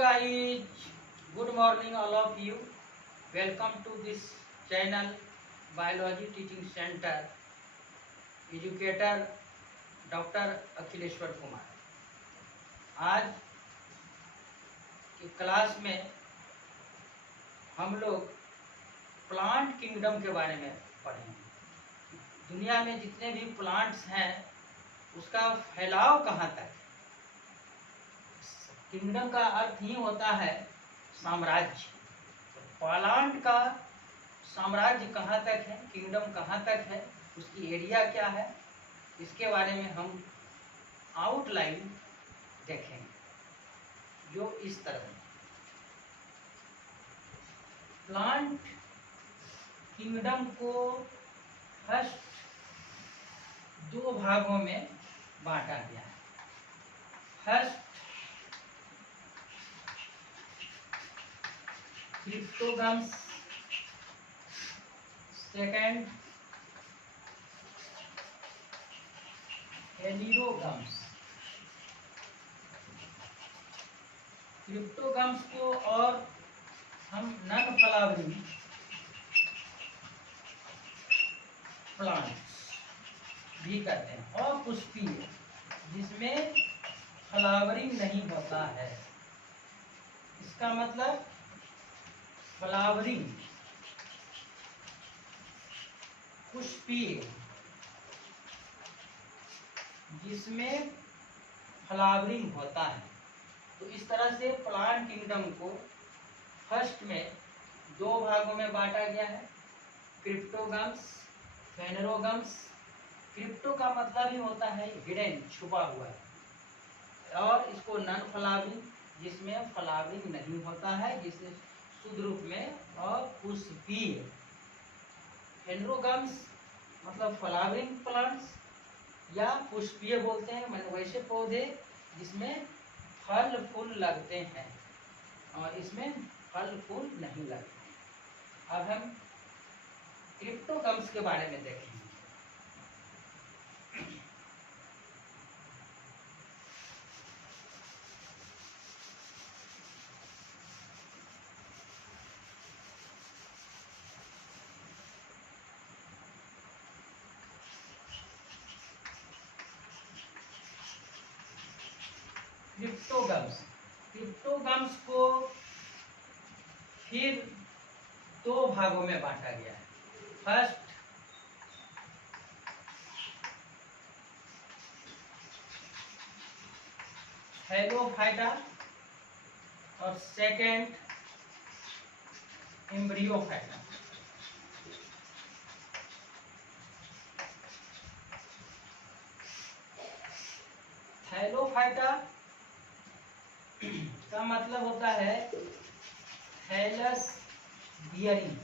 guys, good morning all of you. Welcome to this channel Biology Teaching Center. Educator doctor Akhileshwar Kumar. आज की class में हम लोग plant kingdom के बारे में पढ़ेंगे। दुनिया में जितने भी प्लांट्स हैं उसका फैलाव कहाँ तक है। किंगडम का अर्थ ही होता है साम्राज्य। प्लांट का साम्राज्य कहाँ तक है, किंगडम कहाँ तक है, उसकी एरिया क्या है, इसके बारे में हम आउटलाइन देखेंगे जो इस तरह है। प्लांट किंगडम को फर्स्ट दो भागों में बांटा गया है। First क्रिप्टोगम्स, second हेलिरोगम्स। क्रिप्टोगम्स को और हम नन फ्लावरिंग प्लांट्स भी कहते हैं, और पुष्पीय जिसमें फ्लावरिंग नहीं होता है। इसका मतलब फ्लावरिंग पुष्पीय जिसमें फ्लावरिंग होता है। तो इस तरह से प्लांट किंगडम को फर्स्ट में दो भागों में बांटा गया है, क्रिप्टोगम्स, फेनेरोगम्स। क्रिप्टो का मतलब ही होता है हिडन, छुपा हुआ है, और इसको नन फ्लावरिंग जिसमें फ्लावरिंग नहीं होता है, जिसमें शुद्ध रूप में, और पुष्पीय। फेनेरोगम्स मतलब फ्लावरिंग प्लांट्स या पुष्पीय बोलते हैं, मतलब वैसे पौधे जिसमें फल फूल लगते हैं, और इसमें फल फूल नहीं लगते। अब हम क्रिप्टोगम्स के बारे में देखेंगे। क्रिप्टोगम्स को फिर दो भागों में बांटा गया है। फर्स्ट थैलोफाइटा और सेकंड एम्ब्रियोफाइटा। थैलोफाइटा का मतलब होता है थैलस बियरिंग,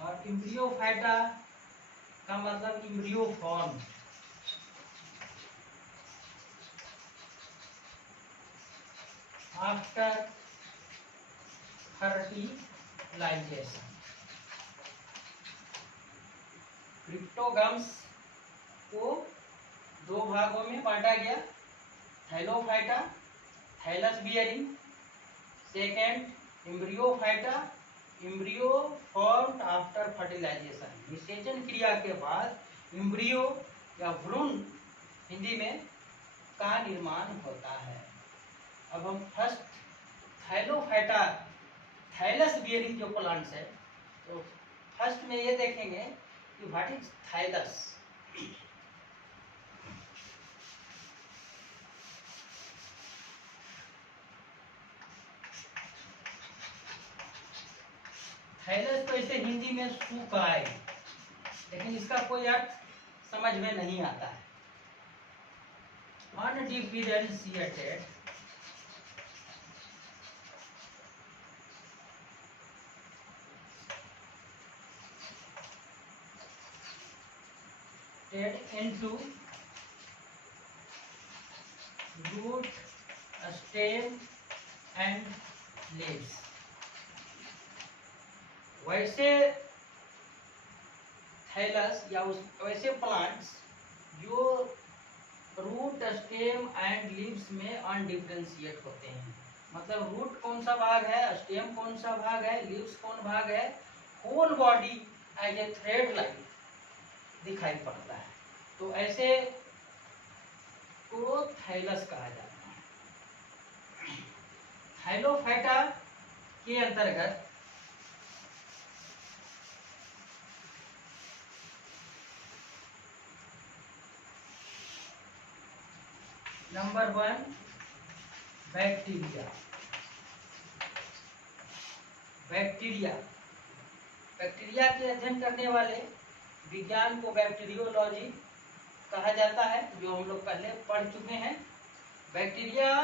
और एम्ब्रियोफाइटा का मतलब embryo form. After fertilisation. Cryptogams को दो भागों में बांटा गया, thallophyta thallus bearing, second embryophyta embryo formed after fertilisation. निषेचन क्रिया के बाद एम्ब्रियो या भ्रूण हिंदी में का निर्माण होता है। अब हम फर्स्ट थैलोफाइटा थैलस बियरिंग जो प्लांट्स है, तो फर्स्ट में ये देखेंगे कि व्हाट इज थैलस। थैलस तो इसे हिंदी में सुकाय, लेकिन इसका कोई अर्थ समझ में नहीं आता है। Undifferentiated into root, stem and leaves। वैसे थैलस या वैसे प्लांट्स जो रूट स्टेम एंड लीव्स में अनडिफरेंशिएट होते हैं। मतलब रूट कौन सा भाग है, स्टेम कौन सा भाग है, लीव्स कौन भाग है, whole body as a thread like दिखाई पड़ता है। तो ऐसे को थैलस कहा जाता है। थाइलोफाइटा के अंतर्गत नंबर 1 बैक्टीरिया। बैक्टीरिया बैक्टीरिया के अध्ययन करने वाले विज्ञान को बैक्टीरियोलॉजी कहा जाता है, जो हम लोग पहले पढ़ चुके हैं। बैक्टीरिया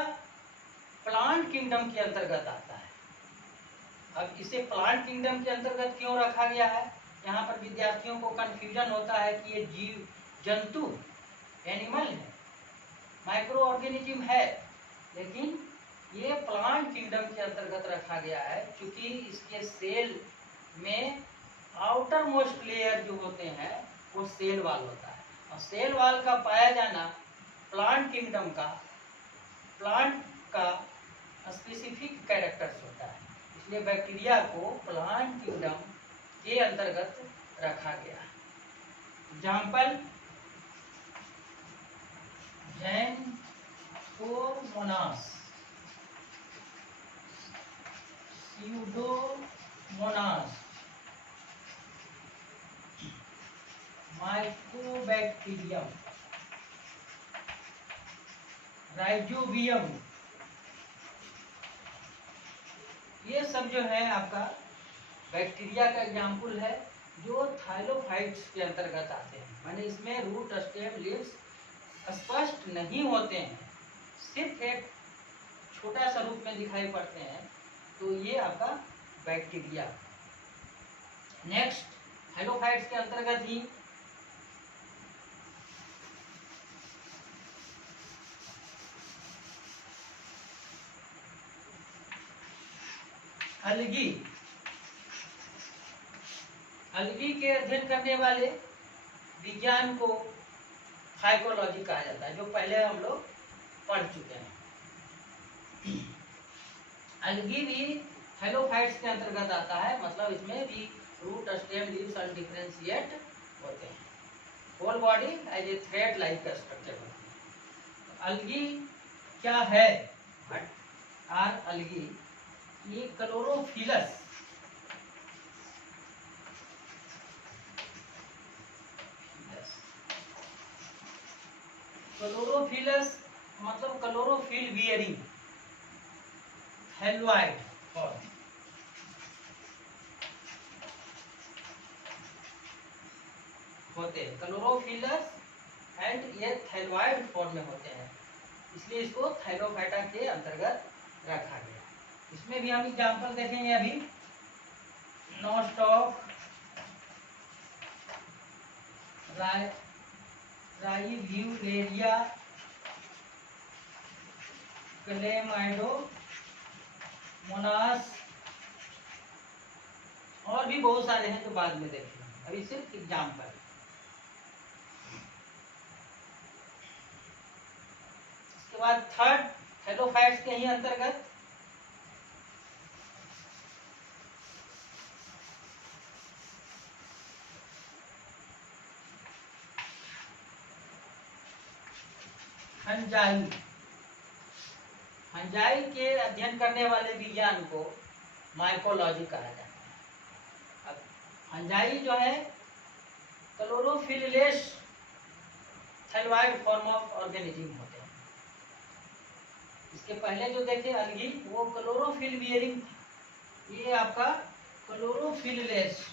प्लांट किंगडम के अंतर्गत आता है। अब इसे प्लांट किंगडम के अंतर्गत क्यों रखा गया है, यहाँ पर विद्यार्थियों को कंफ्यूजन होता है कि ये जीव जंतु एनिमल है, माइक्रो ऑर्गेनिज्म है, लेकिन ये प्लांट किंगडम के अंतर्गत रखा गया है क्योंकि इसके सेल में आउटर मोस्ट लेयर जो होते हैं वो सेल वाल होता है, और सेल वाल का पाया जाना प्लांट किंगडम का, प्लांट का स्पेसिफिक कैरेक्टर्स होता है। इसलिए बैक्टीरिया को प्लांट किंगडम के अंतर्गत रखा गया। Example Xanthomonas, Pseudomonas, Mycobacterium, rhizobium, ये सब जो है आपका बैक्टीरिया का एग्जाम्पल है जो थाइलोफाइट्स के अंतर्गत आते हैं। माने इसमें रूट स्टेम लीव्स स्पष्ट नहीं होते हैं, सिर्फ एक छोटा सा रूप में दिखाई पड़ते हैं। तो ये आपका बैक्टीरिया। नेक्स्ट थाइलोफाइट्स के अंतर्गत ही अलगी। अलगी के अध्ययन करने वाले विज्ञान को फाइकोलॉजी कहा जाता है, जो पहले हम लोग पढ़ चुके हैं। अलगी भी थाइलोफाइट्स के अंतर्गत आता है, मतलब इसमें भी रूट स्टेम लीव्स अनडिफरेंशिएट होते हैं, whole body as a thread like का स्ट्रक्चर होती है। अलगी क्या है, आर अलगी, ये क्लोरोफिलस क्लोरोफिलस मतलब क्लोरोफिल बियरिंग थैलोइड फॉर्म होते हैं। क्लोरोफिलस एंड ये थैलोइड फॉर्म में होते हैं, इसलिए इसको थाइलोफाइटा के अंतर्गत रखा गया। इसमें भी हम एग्जाम्पल देखेंगे अभी। नोस्टॉक, राइव्यूलेरिया, क्लेमाइडोमोनास, और भी बहुत सारे हैं जो बाद में देखेंगे, अभी सिर्फ एग्जाम्पल। इसके बाद थर्ड थैलोफाइट्स के ही अंतर्गत फंजाई। फंजाई के अध्ययन करने वाले विज्ञान को माइकोलॉजी कहा जाता है। अब फंजाई जो है क्लोरोफिललेस थैलोइड फॉर्म ऑफ ऑर्गेनिज्म होते हैं। इसके पहले जो देखे अलगी वो क्लोरोफिल बियरिंग था, ये आपका क्लोरोफिललेस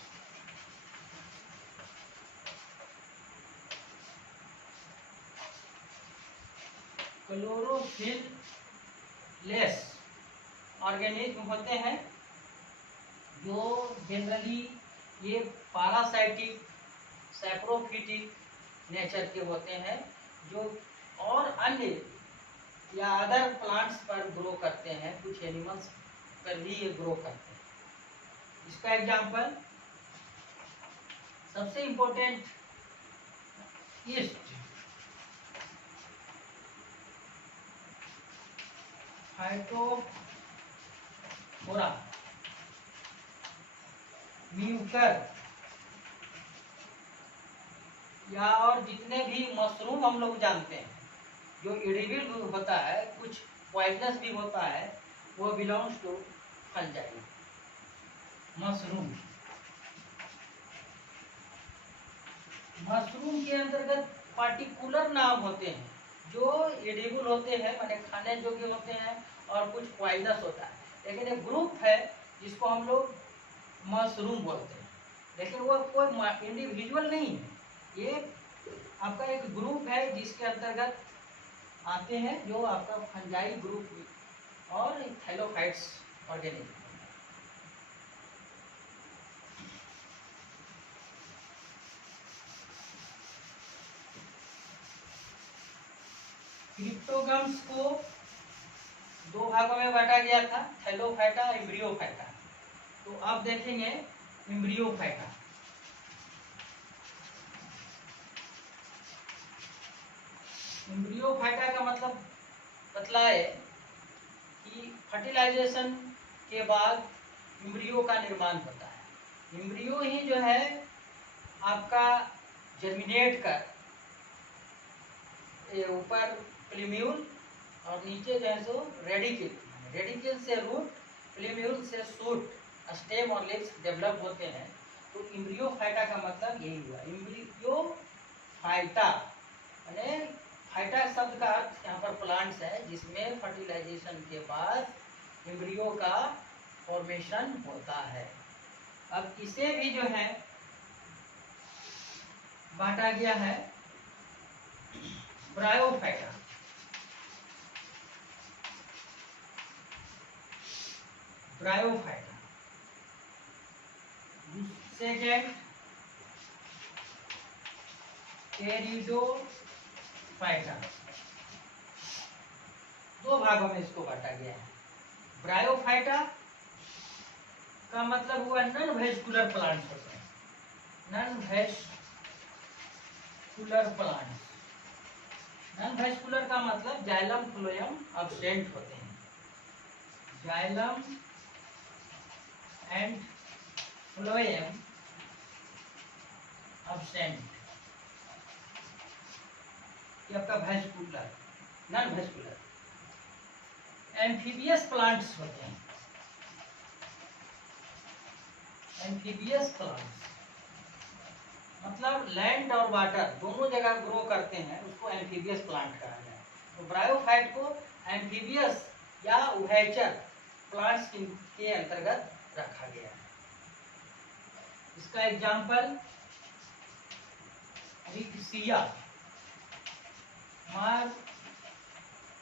ऑर्गेनिज्म होते हैं, जो जनरली ये पारासाइटिक सैप्रोफिटिक नेचर के होते हैं, जो और अन्य या अदर प्लांट्स पर ग्रो करते हैं, कुछ एनिमल्स पर भी ये ग्रो करते हैं। इसका एग्जाम्पल सबसे इम्पोर्टेंट ईस्ट। फाइटोफोरा, म्यूकर, या और जितने भी मशरूम हम लोग जानते हैं जो एडिबल होता है, कुछ पॉइजनस भी होता है, वो belongs to fungi, mushroom. Mushroom के अंतर्गत पार्टिकुलर नाम होते हैं जो एडिबल होते हैं, माने खाने योग्य होते हैं, और कुछ पॉइजनस होता है। लेकिन एक ग्रुप है जिसको हम लोग मशरूम बोलते हैं, लेकिन वो कोई इंडिविजुअल नहीं है, ये आपका एक ग्रुप है जिसके अंतर्गत आते हैं, जो आपका फंजाई ग्रुप और थैलोफाइट्स ऑर्गेनिज्म। क्रिप्टोगम्स को दो भागों में बांटा गया था, थैलोफाइटा, एम्ब्रियोफाइटा। तो अब देखेंगे एम्ब्रियोफाइटा। एम्ब्रियोफाइटा का मतलब बतलाए कि फर्टिलाइजेशन के बाद एम्ब्रियो का निर्माण होता है। एम्ब्रियो ही जो है आपका जर्मिनेट कर ऊपर प्लीम्यूल और नीचे जो है सो रेडिकल, रेडिकल से रूट, प्लीम्यूल से शूट, स्टेम और लीव्स डेवलप होते हैं। तो एम्ब्रियोफाइटा का मतलब यही हुआ। एम्ब्रियोफाइटा यानी फाइटा शब्द का अर्थ यहाँ पर प्लांट्स है जिसमें फर्टिलाइजेशन के बाद एम्ब्रियो का फॉर्मेशन होता है। अब इसे भी जो है बांटा गया है ब्रायोफाइटा। Bryophyta second pteridophyta. दो भागों में इसको बांटा गया है। ब्रायोफाइटा का मतलब हुआ नॉन वेस्कुलर प्लांट्स होते हैं, non vascular plants. Non vascular का मतलब जाइलम फ्लोएम एब्सेंट होते हैं, जाइलम एंड फ्लोएम एब्सेंट। ये आपका vascular, non vascular. Amphibious plants होते हैं, एम्फीबियस प्लांट्स मतलब लैंड और वाटर दोनों जगह ग्रो करते हैं, उसको एम्फीबियस प्लांट कहा जाए। तो ब्रायोफाइट को एम्फीबियस या उभयचर प्लांट्स के अंतर्गत रखा गया है। इसका example Riccia,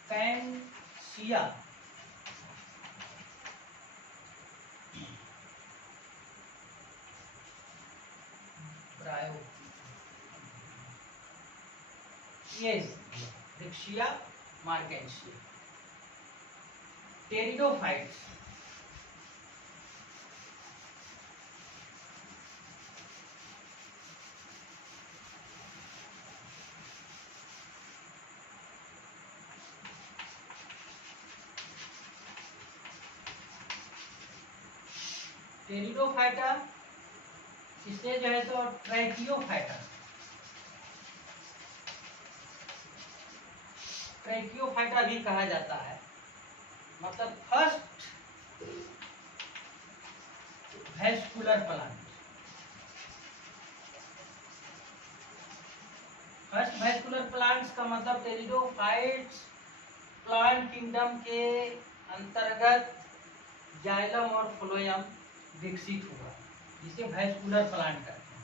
मार्कैंसिया, ब्रायो, Riccia, मार्कैंसिया। Pteridophytes pteridophyta, इसे जो है तो ट्रैकियोफाइटा, ट्रैकियोफाइटा भी कहा जाता है। मतलब first vascular plant, first vascular plants का मतलब टेरिडोफाइट्स प्लांट किंगडम के अंतर्गत जाइलम और फ्लोएम विकसित हुआ, जिसे वेस्कुलर प्लांट कहते हैं।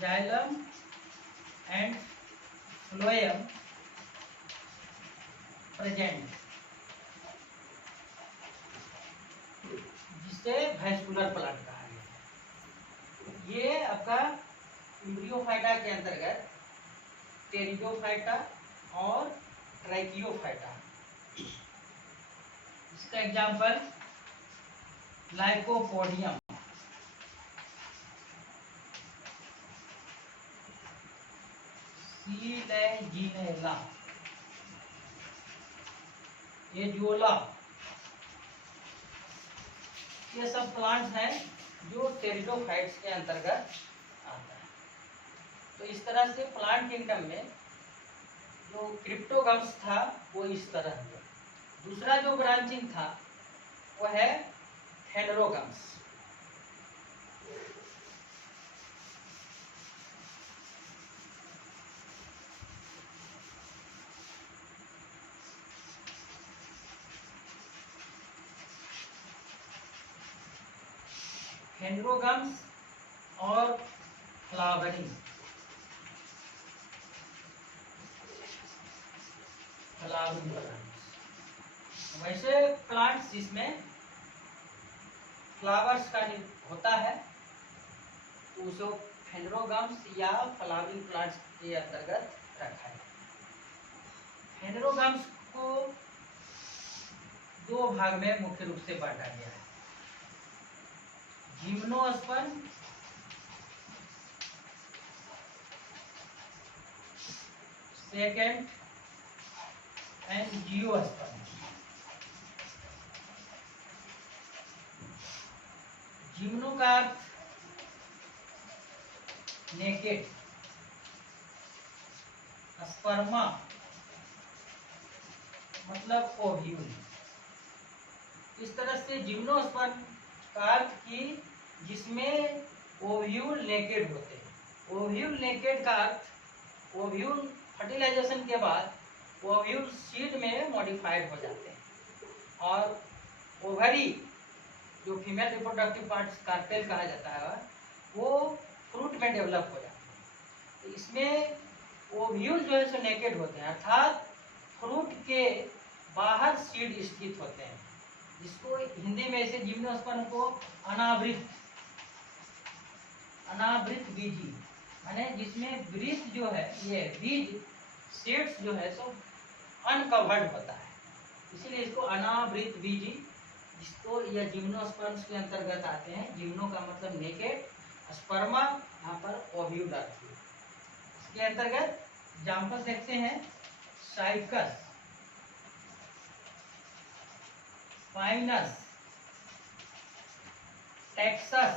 जाइलम एंड फ्लोएम प्रेजेंट, जिसे वेस्कुलर प्लांट कहा गया। ये आपका एम्ब्रियोफाइटा के अंतर्गत टेरिडोफाइटा और ट्रैकियोफाइटा। इसका एग्जाम्पल लाइकोपोडियम, सीलेजिनेला, एजुला, ये सब प्लांट्स हैं जो टेरिडोफाइट्स के अंतर्गत आता है। तो इस तरह से प्लांट किंगडम में जो क्रिप्टोगम्स था वो इस तरह हुआ। दूसरा जो ब्रांचिंग था वो है हेनरोगम्स। हेनरोगम्स और फ्लावरिंग। वैसे प्लांट्स जिसमें फ्लावर्स का होता है उसे हेनरोगम्स या फ्लावरिंग प्लांट्स के अंतर्गत रखा है। हेनरोगम्स को दो भाग में मुख्य रूप से बांटा गया है, जिम्नोस्पर्म सेकेंड एंड जियोस्पर्म। जिम्नो का अर्थ नेकेड, स्पर्मा मतलब ओव्यूल। इस तरह से जिम्नोस्पर्म का अर्थ की जिसमें ओव्यूल नेकेड होते हैं। ओव्यूल नेकेड का अर्थ ओव्यूल फर्टिलाइजेशन के बाद ओव्यूल सीड में मॉडिफाइड हो जाते हैं और ओवरी जो फीमेल रिप्रोडक्टिव पार्ट्स कार्पेल कहा जाता है वो फ्रूट में डेवलप हो जाते हैं। तो इसमें ओव्यूल जो है सो नेकेड होते हैं, अर्थात फ्रूट के बाहर सीड स्थित होते हैं, जिसको हिंदी में ऐसे जिम्नोस्पर्म को अनावृत बीजी माने जिसमें बीज जो है ये बीज सीड्स जो है सो अनकवर्ड होता है, इसीलिए इसको अनावृत बीजी जिसको यह जिम्नोस्पर्म्स के अंतर्गत आते हैं। जिम्नो का मतलब नेकेड, स्पर्मा यहाँ पर ओव्यूल आती है। इसके अंतर्गत एग्जाम्पल देखते हैं, cycas, pinus, taxus,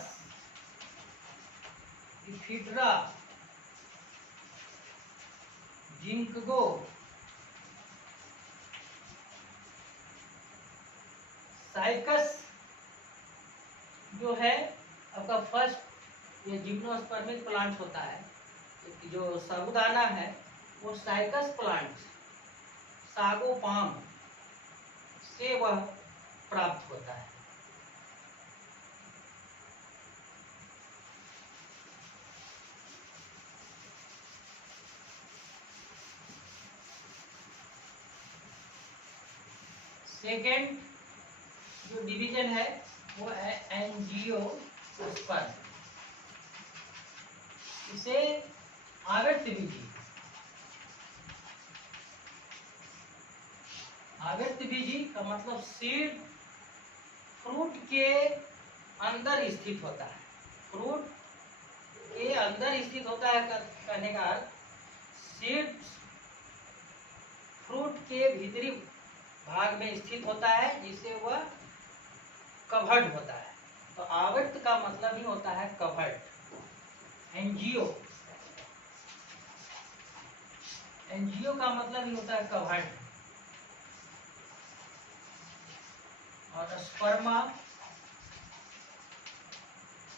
ephedra, ginkgo, cycas जो है आपका फर्स्ट ये जिम्नोस्पर्मिक प्लांट होता है। जो साबूदाना है वो साइकस प्लांट सागोपाम से वह प्राप्त होता है। सेकेंड जो डिवीजन है वो है एंजियोस्पर्म। इसे आवर्त बीजी, आवर्त बीजी का मतलब सीड फ्रूट के अंदर स्थित होता है। फ्रूट के अंदर स्थित होता है कहने का अर्थ सीड फ्रूट के भीतरी भाग में स्थित होता है, जिससे वह कवर्ड होता है। तो आवर्त का मतलब ही होता है कवर्ड। एंजियो, एंजियो का मतलब ही होता है कवर्ड। और स्पर्मा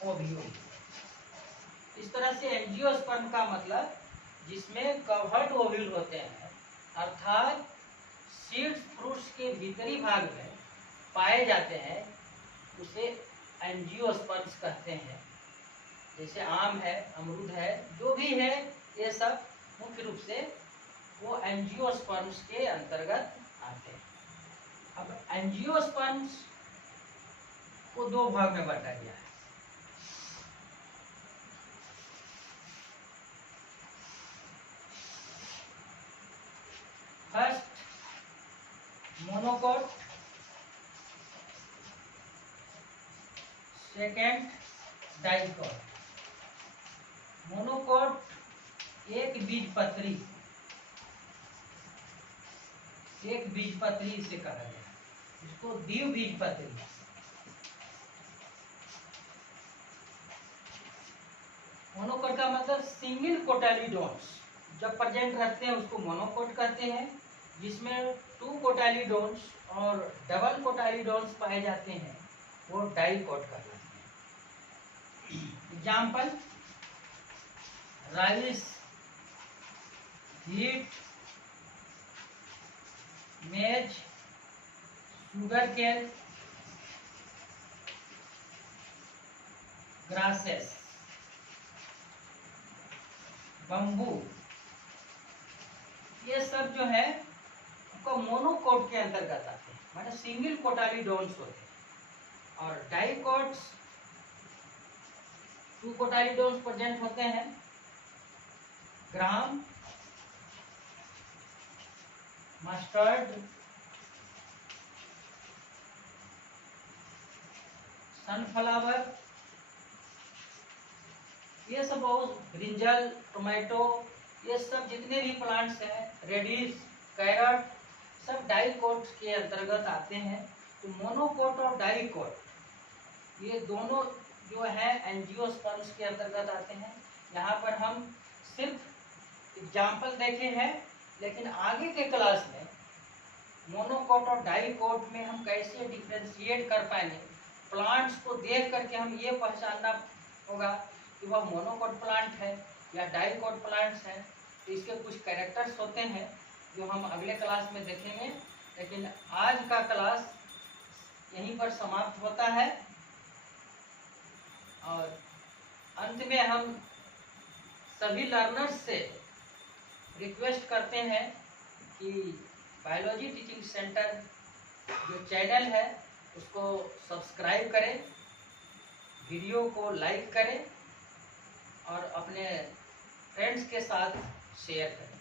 ओव्यूल। इस तरह से एंजियोस्पर्म का मतलब जिसमें कवर्ड ओव्यूल होते हैं, अर्थात सीड्स फ्रूट्स के भीतरी भाग में पाए जाते हैं, उसे एंजियोस्पर्म्स कहते हैं। जैसे आम है, अमरूद है, जो भी है ये सब मुख्य रूप से वो एंजियोस्पर्म्स के अंतर्गत आते हैं। अब एंजियोस्पर्म्स को दो भाग में बांटा गया है। First monocot, second dicot. Monocot एक बीजपत्री इसे कहा गया है, इसको द्विबीजपत्री। मोनोकोट का मतलब सिंगल कोटालीडोन्स जब प्रेजेंट रहते हैं उसको मोनोकोट कहते हैं, जिसमें 2 कोटालीडोन्स और डबल कोटालीडोन्स पाए जाते हैं वो डाइकोट कहलाते हैं। एग्जाम्पल, राइस, व्हीट, मेज, शुगर केन, ग्रासेस, बम्बू, ये सब जो है आपका मोनोकोट के अंतर्गत आते हैं, मतलब सिंगल कोटालीडोन्स होते हैं। और डाइकोट्स 2 कोटालीडोन्स प्रेजेंट होते हैं, ग्राम, मस्टर्ड, सनफ्लावर, ये सब बहुत, ब्रिंजल, टोमेटो, ये सब जितने भी प्लांट्स हैं, रेडिश, कैरट, सब डाइकोट के अंतर्गत आते हैं। तो मोनोकोट और डाइकोट ये दोनों जो है एंजियोस्पर्म्स के अंतर्गत आते हैं। यहाँ पर हम सिर्फ एग्जाम्पल देखे हैं, लेकिन आगे के क्लास में मोनोकोट और डाइकोट में हम कैसे डिफ्रेंशिएट कर पाएंगे, प्लांट्स को देख करके हम ये पहचानना होगा कि वह मोनोकोट प्लांट है या डाइकोट प्लांट्स है। तो इसके कुछ कैरेक्टर्स होते हैं जो हम अगले क्लास में देखेंगे। लेकिन आज का क्लास यहीं पर समाप्त होता है और अंत में हम सभी लर्नर्स से रिक्वेस्ट करते हैं कि बायोलॉजी टीचिंग सेंटर जो चैनल है उसको सब्सक्राइब करें, वीडियो को लाइक करें और अपने फ्रेंड्स के साथ शेयर करें।